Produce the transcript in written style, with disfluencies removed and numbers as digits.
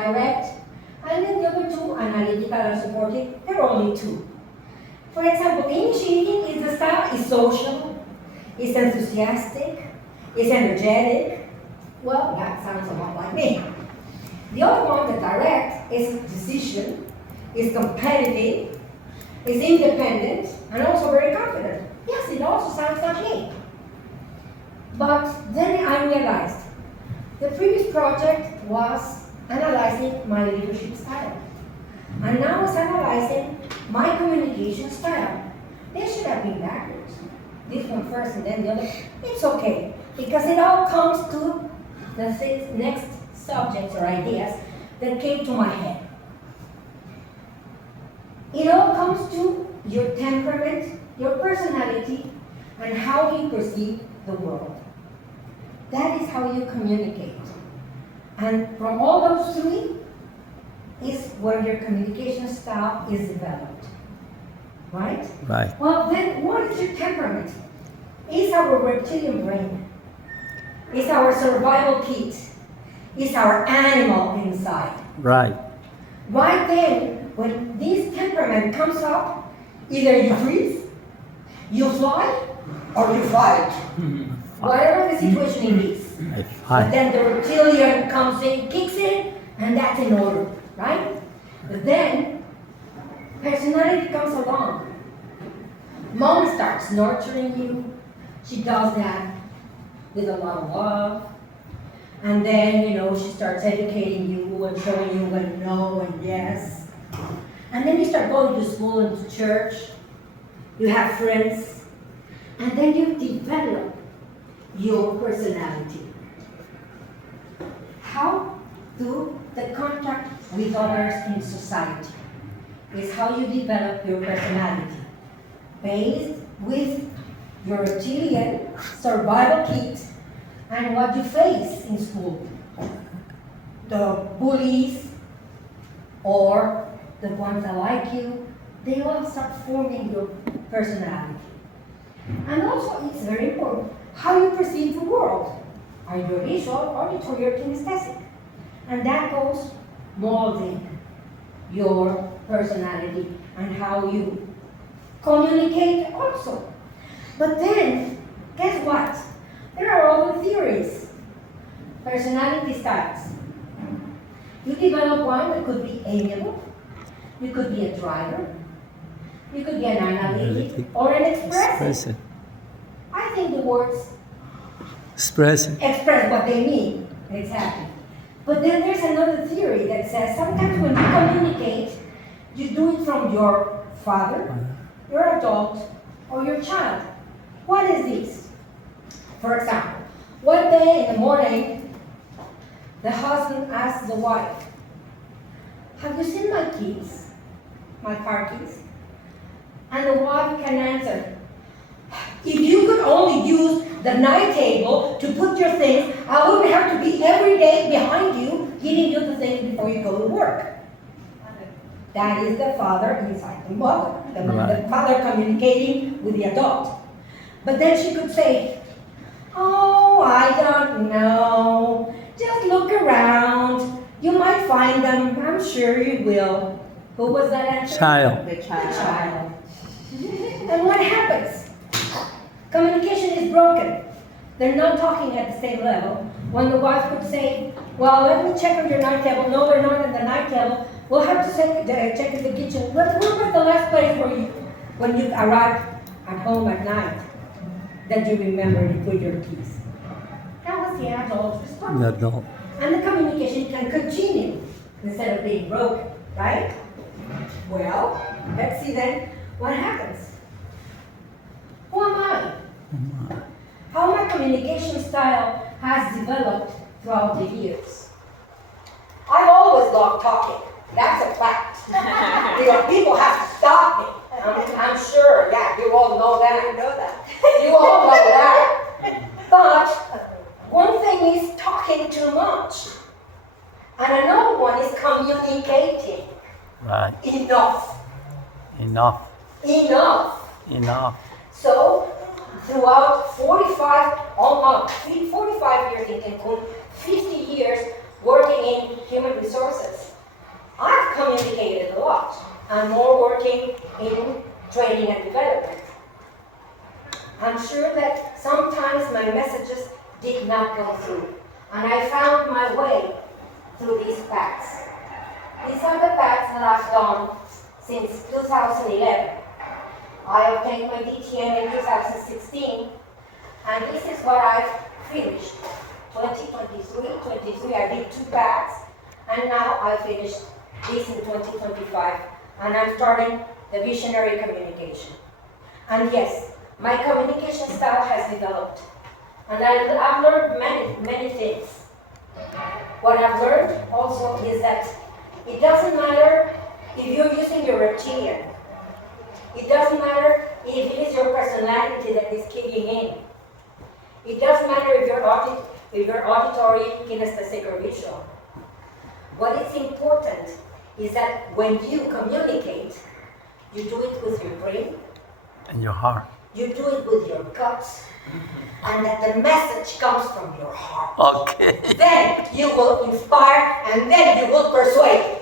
direct, and then the other two, analytical and supportive, there are only two. For example, initiating is the style is social, is enthusiastic, is energetic. Well, that sounds a lot like me. The other one, the direct, is decision, is competitive, is independent, and also very confident. Yes, it also sounds like me. But then I realized the previous project was analyzing my leadership style. And now it's analyzing my communication style. They should have been backwards. This one first and then the other. It's okay, because it all comes to the next subjects or ideas that came to my head. It all comes to your temperament, your personality, and how you perceive the world. That is how you communicate. And from all those three is where your communication style is developed. Right? Right. Well, then what is your temperament? It's our reptilian brain. It's our survival kit. It's our animal inside. Right. Right then, when this temperament comes up, either you freeze, you fly, or you fight. Whatever the situation it is. But then the reptilian comes in, kicks in, and that's in order, right? But then, personality comes along. Mom starts nurturing you. She does that with a lot of love. And then, she starts educating you and showing you what no and yes. And then you start going to school and to church. You have friends. And then you develop your personality. How do the contact with others in society is how you develop your personality, based with your reptilian survival kit and what you face in school. The bullies or the ones that like you, they all start forming your personality. And also, it's very important how you perceive the world. Are you visual, auditory, or kinesthetic? And that goes molding your personality and how you communicate also. But then, guess what? There are other theories. Personality styles. You develop one that could be amiable, you could be a driver, you could be an analytic, or an expressive. I think the words express what they mean, exactly. But then there's another theory that says sometimes when you communicate, you do it from your father, your adult, or your child. What is this? For example, one day in the morning, the husband asks the wife, "Have you seen my keys? My car keys?" And the wife can answer, "If you could only use the night table to put your things, I wouldn't have to be every day behind you, giving you the things before you go to work." That is the father inside the mother, the father communicating with the adult. But then she could say, "Oh, I don't know. Just look around. You might find them. I'm sure you will." Who was that answer? Child. The child. And what happens? Communication is broken. They're not talking at the same level. When the wife could say, "Well, let me check on your night table." "No, they're not at the night table. We'll have to check in the kitchen." Where was the last place where when you arrived at home at night, that you remember to put your keys? That was the adult's response. And the communication can continue instead of being broken, right? Well, let's see then what happens. Who am I? How my communication style has developed throughout the years. I've always loved talking. That's a fact. People have to stop me. I'm sure, yeah, you all know that. I know that. You all know that. But one thing is talking too much. And another one is communicating. Right. Enough. So, throughout 45 years in Cancun, 50 years working in human resources, I've communicated a lot. I'm more working in training and development. I'm sure that sometimes my messages did not go through, and I found my way through these paths. These are the paths that I've done since 2011. I obtained my DTM in 2016, and this is what I've finished. 2023, I did 2 paths, and now I finished this in 2025, and I'm starting the visionary communication. And yes, my communication style has developed, and I've learned many things. What I've learned also is that it doesn't matter if you're using your reptilian. It doesn't matter if it is your personality that is kicking in. It doesn't matter if you're auditory, kinesthetic, or visual. What is important is that when you communicate, you do it with your brain. And your heart. You do it with your guts. And that the message comes from your heart. Okay. Then you will inspire, and then you will persuade.